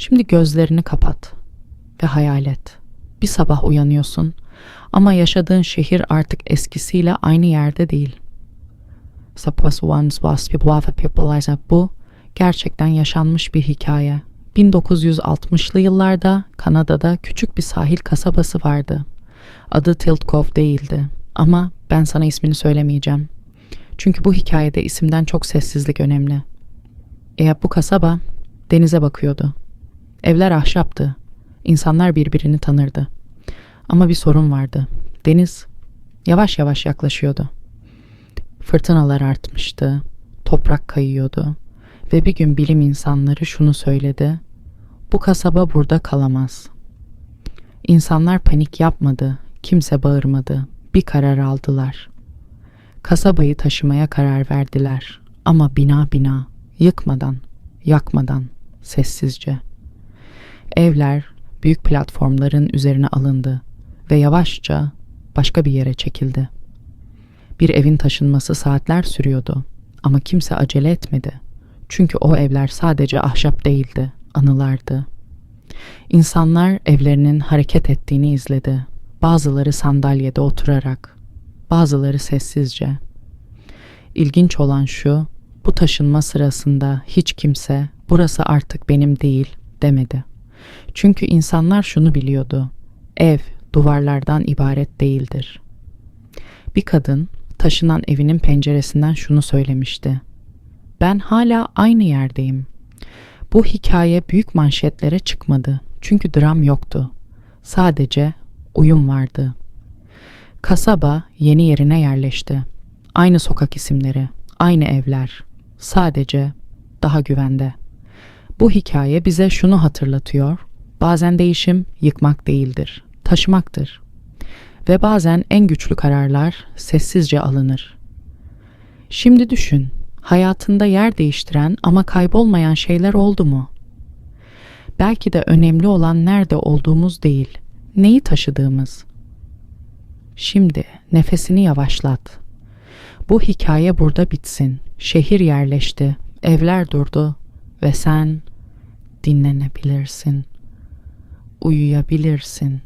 Şimdi gözlerini kapat ve hayal et. Bir sabah uyanıyorsun ama yaşadığın şehir artık eskisiyle aynı yerde değil. Bu gerçekten yaşanmış bir hikaye. 1960'lı yıllarda Kanada'da küçük bir sahil kasabası vardı. Adı Tilt Cove değildi ama ben sana ismini söylemeyeceğim. Çünkü bu hikayede isimden çok sessizlik önemli. Bu kasaba denize bakıyordu. Evler ahşaptı. İnsanlar birbirini tanırdı. Ama bir sorun vardı. Deniz yavaş yavaş yaklaşıyordu. Fırtınalar artmıştı. Toprak kayıyordu. Ve bir gün bilim insanları şunu söyledi. Bu kasaba burada kalamaz. İnsanlar panik yapmadı. Kimse bağırmadı. Bir karar aldılar. Kasabayı taşımaya karar verdiler. Ama bina bina, yıkmadan, yakmadan, sessizce. Evler büyük platformların üzerine alındı ve yavaşça başka bir yere çekildi. Bir evin taşınması saatler sürüyordu ama kimse acele etmedi. Çünkü o evler sadece ahşap değildi, anılardı. İnsanlar evlerinin hareket ettiğini izledi. Bazıları sandalyede oturarak, bazıları sessizce. İlginç olan şu, bu taşınma sırasında hiç kimse "Burası artık benim değil" demedi. Çünkü insanlar şunu biliyordu. Ev duvarlardan ibaret değildir. Bir kadın taşınan evinin penceresinden şunu söylemişti. Ben hala aynı yerdeyim. Bu hikaye büyük manşetlere çıkmadı. Çünkü dram yoktu. Sadece uyum vardı. Kasaba yeni yerine yerleşti. Aynı sokak isimleri, aynı evler. Sadece daha güvende. Bu hikaye bize şunu hatırlatıyor. Bazen değişim yıkmak değildir, taşımaktır. Ve bazen en güçlü kararlar sessizce alınır. Şimdi düşün, hayatında yer değiştiren ama kaybolmayan şeyler oldu mu? Belki de önemli olan nerede olduğumuz değil, neyi taşıdığımız. Şimdi nefesini yavaşlat. Bu hikaye burada bitsin. Şehir yerleşti, evler durdu ve sen dinlenebilirsin, uyuyabilirsin.